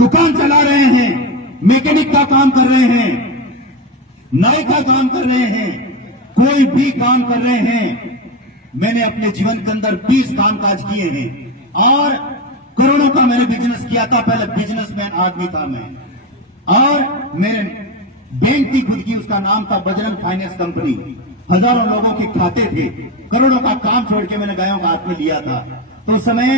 दुकान चला रहे हैं, मैकेनिक का काम कर रहे हैं, नाई का काम कर रहे हैं, कोई भी काम कर रहे हैं। मैंने अपने जीवन के अंदर 20 कामकाज किए हैं और करोड़ों का मैंने बिजनेस किया था। पहले बिजनेसमैन आदमी था मैं, और मैंने बैंक थी खुद की, उसका नाम था बजरंग फाइनेंस कंपनी। हजारों लोगों के खाते थे, करोड़ों का काम छोड़ के मैंने गायों का हाथ में लिया था। तो उस समय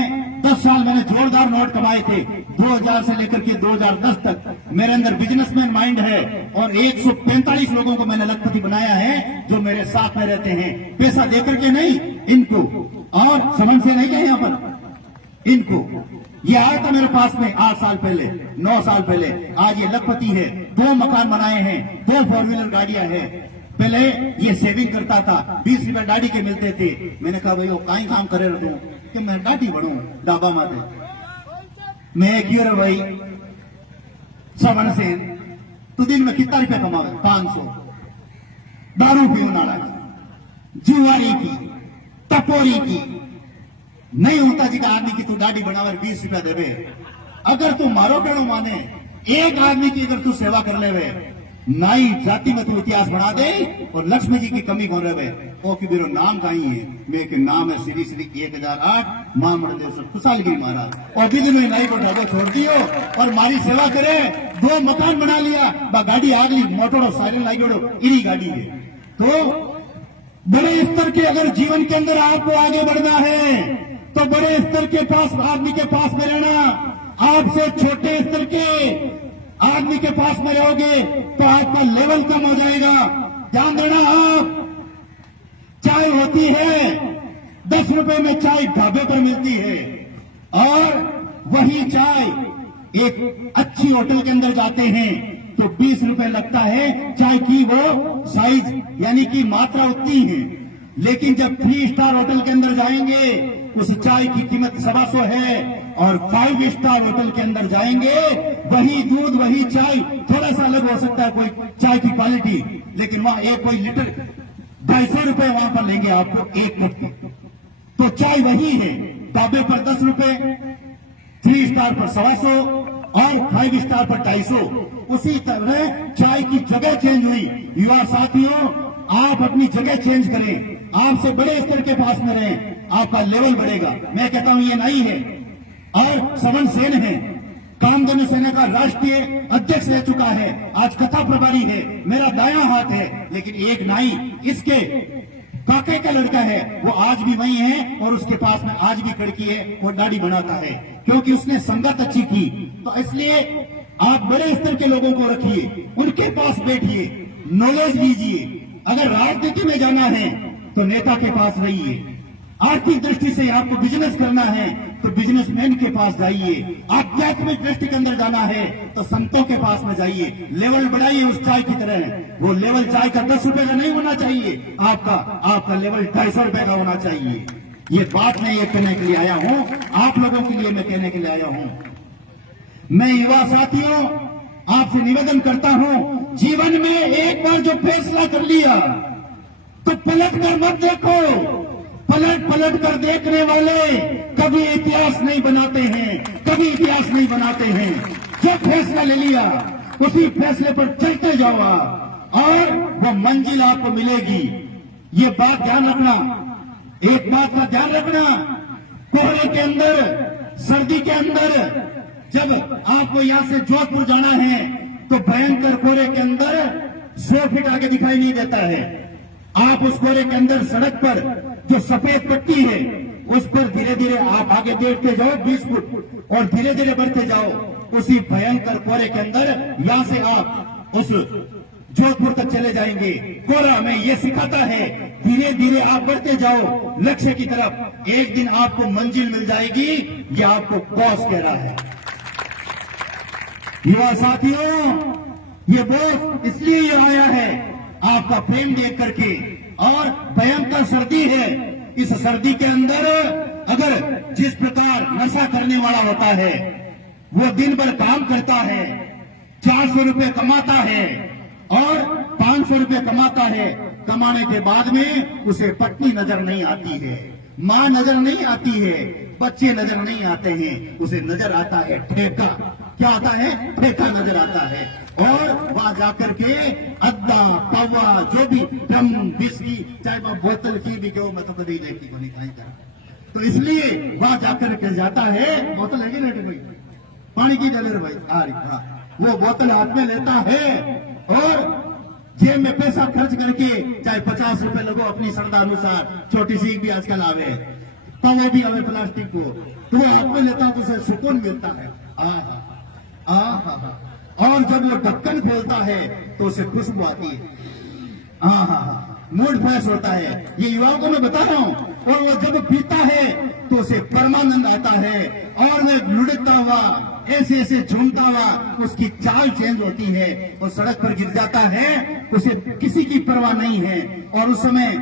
10 साल मैंने जोरदार नोट कमाए थे। 2000 से लेकर के 2010 तक मेरे अंदर बिजनेसमैन माइंड है और 145 लोगों को मैंने लखपति बनाया है जो मेरे साथ में रहते हैं। पैसा देकर के नहीं इनको, और समझ से नहीं गए यहाँ पर इनको। ये आया था मेरे पास में 8 साल पहले, 9 साल पहले। आज ये लखपति है, 2 मकान बनाए हैं, 2 4 व्हीलर गाड़ियां हैं। पहले ये सेविंग करता था, 20 रुपए गाड़ी के मिलते थे। मैंने कहा भाई वो काई काम करे रहूं कि मैं गाड़ी बढ़ू डाबा माते मैं क्यों रे भाई श्रवण से तो दिन में कितना रुपया कमाओ? 500। दारू पीने वाला की, जुआरी की, टपोरी की नहीं होता जी का आदमी की तू गाड़ी बनावर 20 रुपया देवे। अगर तू मारो पेड़ो माने एक आदमी की अगर तू सेवा कर ले नाई जाति में तू इतिहास बना दे और लक्ष्मी जी की कमी कौन रहे ओ कि मेरा नाम कहीं है। मेरे के नाम है श्री श्री 1008 मां मरदेव सब खुशालगिरी महाराज। और दीदी में नाई को ढाबो छोड़ दियो और मारी सेवा करे, 2 मकान बना लिया, गाड़ी आगली मोटोड़ो साइरन लागोड़ो इरी गाड़ी है। तो बड़े स्तर के अगर जीवन के अंदर आपको आगे बढ़ना है तो बड़े स्तर के पास आदमी के पास में रहना। आपसे छोटे स्तर के आदमी के पास में रहोगे तो आपका लेवल कम हो जाएगा। ध्यान देना, आप चाय होती है 10 रुपए में चाय ढाबे पर मिलती है, और वही चाय एक अच्छी होटल के अंदर जाते हैं तो 20 रुपए लगता है। चाय की वो साइज यानी कि मात्रा उतनी है, लेकिन जब 3 स्टार होटल के अंदर जाएंगे उस चाय की कीमत 125 है, और 5 स्टार होटल के अंदर जाएंगे वही दूध वही चाय, थोड़ा सा अलग हो सकता है कोई चाय की क्वालिटी, लेकिन वहां एक कोई लीटर 250 रुपए वहां पर लेंगे आपको एक कप की। तो चाय वही है, ढाबे पर 10 रुपए, 3 स्टार पर 125 और 5 स्टार पर 250। उसी तरह चाय की जगह चेंज हुई। युवा साथियों, आप अपनी जगह चेंज करें, आपसे बड़े स्तर के पास में रहें, आपका लेवल बढ़ेगा। मैं कहता हूं ये नाई है और श्रवण सेन है, कामधेनु सेना का राष्ट्रीय अध्यक्ष रह चुका है, आज कथा प्रभारी है, मेरा दायां हाथ है। लेकिन एक नाई इसके काके का लड़का है, वो आज भी वही है और उसके पास में आज भी खड़की है, वो दाढ़ी बनाता है क्योंकि उसने संगत अच्छी की। तो इसलिए आप बड़े स्तर के लोगों को रखिए, उनके पास बैठिए, नॉलेज लीजिए। अगर राजनीति में जाना है तो नेता के पास रहिए, आर्थिक दृष्टि से आपको बिजनेस करना है तो बिजनेसमैन के पास जाइए, आध्यात्मिक दृष्टि के अंदर जाना है तो संतों के पास में जाइए। लेवल बढ़ाइए उस चाय की तरह। वो लेवल चाय का 10 रुपए का नहीं होना चाहिए, आपका लेवल 250 रुपए का होना चाहिए। ये बात मैं ये कहने के लिए आया हूं, आप लोगों के लिए मैं कहने के लिए आया हूं। मैं युवा साथियों आपसे निवेदन करता हूं, जीवन में एक बार जो फैसला कर लिया तो पलट कर मत देखो। पलट कर देखने वाले कभी इतिहास नहीं बनाते हैं, कभी इतिहास नहीं बनाते हैं। जो फैसला ले लिया उसी फैसले पर चलते जाओ और वो मंजिल आपको मिलेगी। ये बात ध्यान रखना, एक बात का ध्यान रखना, कोहरे के अंदर, सर्दी के अंदर जब आपको यहां से जोधपुर जाना है तो भयंकर कोहरे के अंदर 100 फीट आगे दिखाई नहीं देता है। आप उस कोहरे के अंदर सड़क पर जो सफेद पट्टी है उस पर धीरे धीरे आप आगे बढ़ते जाओ 20 फुट और धीरे धीरे बढ़ते जाओ। उसी भयंकर कोहरे के अंदर यहां से आप उस जोधपुर तक चले जाएंगे। कोहरा में ये सिखाता है धीरे धीरे आप बढ़ते जाओ लक्ष्य की तरफ, एक दिन आपको मंजिल मिल जाएगी। ये आपको बॉस कह रहा है। युवा साथियों, ये बॉस इसलिए ये आया है आपका प्रेम देख करके, और भयंकर सर्दी है। इस सर्दी के अंदर अगर जिस प्रकार नशा करने वाला होता है वो दिन भर काम करता है, 400 रुपए कमाता है और 500 रुपए कमाता है, कमाने के बाद में उसे पत्नी नजर नहीं आती है। मां नजर नहीं आती है, बच्चे नजर नहीं आते हैं, उसे नजर आता है ठेका। क्या आता है? ठेका नजर आता है। और वहां जाकर के अद्दा पवा जो भी ड्रम बिस्की चाहे वह बोतल की भी क्यों, मैं तो कभी देखी को नहीं करा, तो इसलिए वहां जाकर के जाता है। बोतल है कि नहीं भाई? पानी की जले भाई आ रही, हाँ, वो बोतल हाथ में लेता है और जेब में पैसा खर्च करके चाहे 50 रुपए लगो अपनी श्रद्धा अनुसार, छोटी सी भी आजकल आवे तो वो भी आवे प्लास्टिक को, तो वो हाथ में लेता है तो उसे सुकून मिलता है। और जब वो ढक्कन खोलता है तो उसे खुशबू आती है, मूड फ्रेश होता है। ये युवाओं को मैं बता रहा हूं। और वो जब पीता है तो उसे परमानंद आता है और मैं लुढ़कता हुआ ऐसे ऐसे झूमता हुआ उसकी चाल चेंज होती है और सड़क पर गिर जाता है, उसे किसी की परवाह नहीं है। और उस समय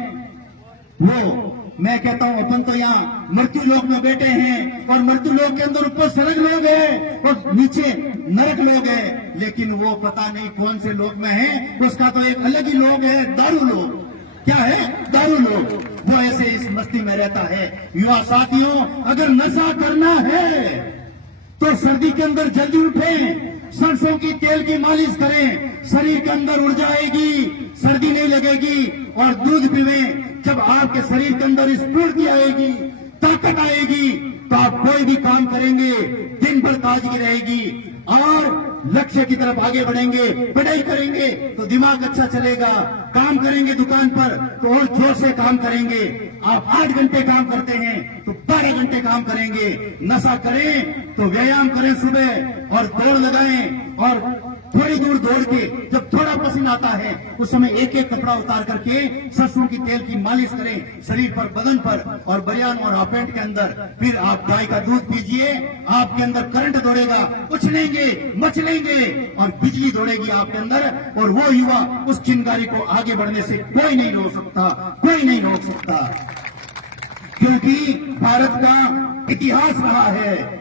वो, मैं कहता हूं अपन तो यहाँ मृत्यु लोक में बैठे हैं और मृत्यु लोक के अंदर ऊपर स्वर्ग लोग हैं और नीचे नरक लोग हैं, लेकिन वो पता नहीं कौन से लोक में है। उसका तो एक अलग ही लोग है, दारू लोग। क्या है? दारू लोग। वो ऐसे इस मस्ती में रहता है। युवा साथियों, अगर नशा करना है तो सर्दी के अंदर जल्दी उठें, सरसों की तेल की मालिश करें, शरीर के अंदर ऊर्जा आएगी, सर्दी नहीं लगेगी। और दूध पीवें, जब आपके शरीर के अंदर स्फूर्ति आएगी, ताकत आएगी, तो आप कोई भी काम करेंगे, दिन भर ताजगी रहेगी और लक्ष्य की तरफ आगे बढ़ेंगे। पढ़ाई करेंगे तो दिमाग अच्छा चलेगा, काम करेंगे दुकान पर तो और जोर से काम करेंगे। आप 8 घंटे काम करते हैं तो 12 घंटे काम करेंगे। नशा करें तो व्यायाम करें सुबह और दौड़ लगाएं और थोड़ी दूर दौड़ के जब थोड़ा पसीना आता है उस समय एक एक कपड़ा उतार करके सरसों की तेल की मालिश करें शरीर पर, बदन पर और बनियान और हाफ पैंट के अंदर। फिर आप गाय का दूध पीजिए, आपके अंदर करंट दौड़ेगा, उछलेंगे, मचलेंगे और बिजली दौड़ेगी आपके अंदर। और वो युवा उस चिंगारी को आगे बढ़ने से कोई नहीं रोक सकता, कोई नहीं रोक सकता, क्योंकि भारत का इतिहास रहा है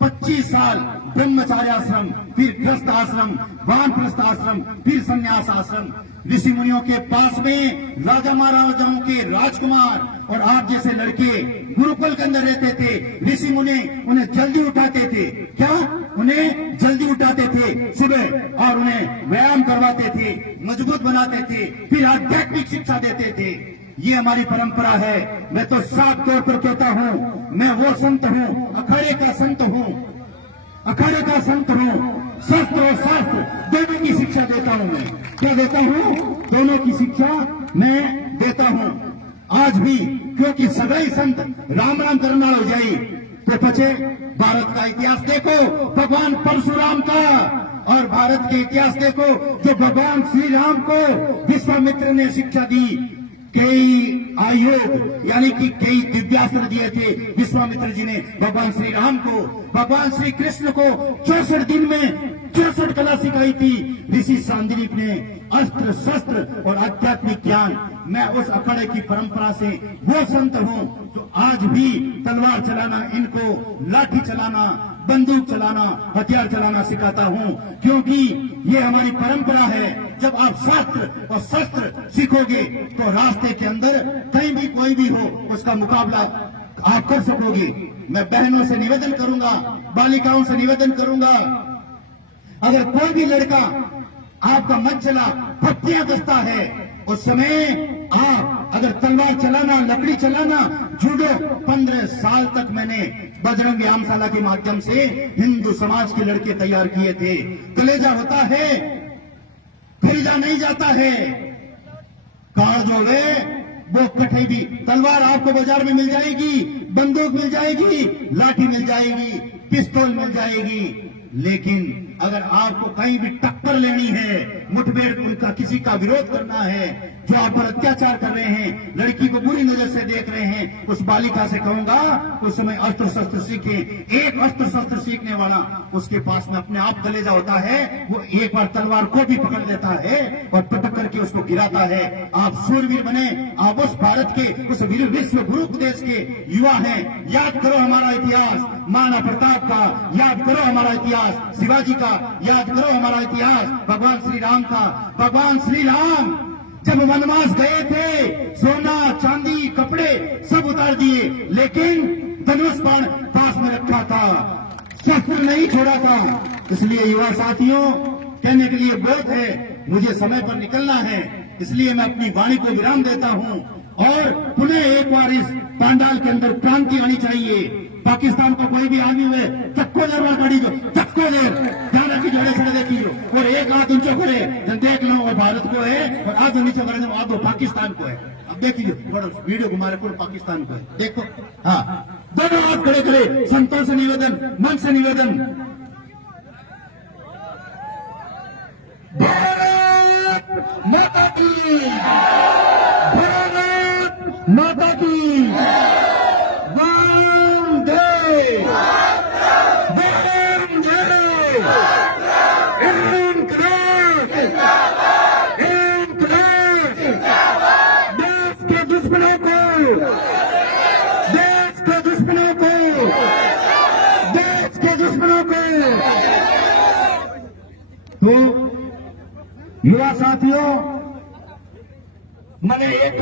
25 साल ब्रह्मचार्य आश्रम, फिर गृहस्थ आश्रम, वानप्रस्थ आश्रम, फिर संन्यास आश्रम। ऋषि मुनियों के पास में राजा महाराजाओं के राजकुमार और आप जैसे लड़के गुरुकुल के अंदर रहते थे। ऋषि मुनि उन्हें जल्दी उठाते थे। क्या? उन्हें जल्दी उठाते थे सुबह और उन्हें व्यायाम करवाते थे, मजबूत बनाते थे, फिर आध्यात्मिक शिक्षा देते थे। ये हमारी परंपरा है। मैं तो साफ तौर पर कहता हूं, मैं वो संत हूं, अखाड़े का संत हूं, अखाड़े का संत हूं। शस्त्र और शास्त्र दोनों की शिक्षा देता हूं। मैं क्या देता हूं? दोनों की शिक्षा मैं देता हूं आज भी, क्योंकि सदैव संत राम राम करना हो जाए तो पचे। भारत का इतिहास देखो, भगवान परशुराम का, और भारत के इतिहास देखो जो भगवान श्री राम को विश्वामित्र ने शिक्षा दी। कई आयोग यानी कि कई दिव्यास्त्र दिए थे विश्वामित्र जी ने भगवान श्री राम को। भगवान श्री कृष्ण को 64 दिन में 64 कला सिखाई थी ऋषि सांदीप ने, अस्त्र शस्त्र और आध्यात्मिक ज्ञान। मैं उस अखाड़े की परंपरा से वो संत हूं जो आज भी तलवार चलाना, इनको लाठी चलाना, बंदूक चलाना, हथियार चलाना सिखाता हूं, क्योंकि ये हमारी परंपरा है। जब आप शास्त्र और शस्त्र सीखोगे तो रास्ते के अंदर कहीं भी कोई भी हो उसका मुकाबला आप कर सकोगे। मैं बहनों से निवेदन करूंगा, बालिकाओं से निवेदन करूंगा, अगर कोई भी लड़का आपका मन चला पत्तियां कसता है, उस समय आप अगर तलवार चलाना, लकड़ी चलाना, जूडो 15 साल तक मैंने बजरंग आमशाला के माध्यम से हिंदू समाज के लड़के तैयार किए थे। कलेजा होता है, खरीदा नहीं जाता है। कार जो है वो कठई भी, तलवार आपको बाजार में मिल जाएगी, बंदूक मिल जाएगी, लाठी मिल जाएगी, पिस्तौल मिल जाएगी, लेकिन अगर आपको कहीं भी टक्कर लेनी है, मुठभेड़ उनका किसी का विरोध करना है, जो आप पर अत्याचार कर रहे हैं, लड़की को बुरी नजर से देख रहे हैं, उस बालिका से कहूंगा उस समय अस्त्र शस्त्र सीखे। एक अस्त्र शस्त्र सीखने वाला उसके पास में अपने आप कलेजा होता है, वो एक बार तलवार को भी पकड़ लेता है और पटक करके उसको गिराता है। आप शूरवीर बने, आप उस भारत के, उस विश्व गुरु देश के युवा हैं। याद करो हमारा इतिहास, महाराणा प्रताप का, याद करो हमारा इतिहास शिवाजी का, याद करो हमारा इतिहास भगवान श्री राम का। भगवान श्री राम जब वनवास गए थे सोना चांदी कपड़े सब उतार दिए, लेकिन धनुष बाण पास में रखा था, शस्त्र नहीं छोड़ा था। इसलिए युवा साथियों, कहने के लिए बहुत है, मुझे समय पर निकलना है, इसलिए मैं अपनी वाणी को विराम देता हूं और पुनः एक बार इस पांडाल के अंदर क्रांति आनी चाहिए। पाकिस्तान को कोई भी आदमी हुए चक्को देर गाड़ी दो, चक्को देर जाना की जोड़े छड़े देखिए और एक हाथ ऊंचो करे देख लो, और भारत को है और हाथ नीचे करे आध पाकिस्तान को है। अब देखिए वीडियो घुमा रहे पूरे पाकिस्तान को है, देखो। हाँ, दोनों हाथ खड़े करे, संतों से निवेदन, मन से निवेदन, भारत माता की, भारत माता की, वंदे वंदे, इनकलाब इनकलाब, देश के दुश्मनों को, देश के दुश्मनों को, देश के दुश्मनों को। तो युवा साथियों, मैंने एक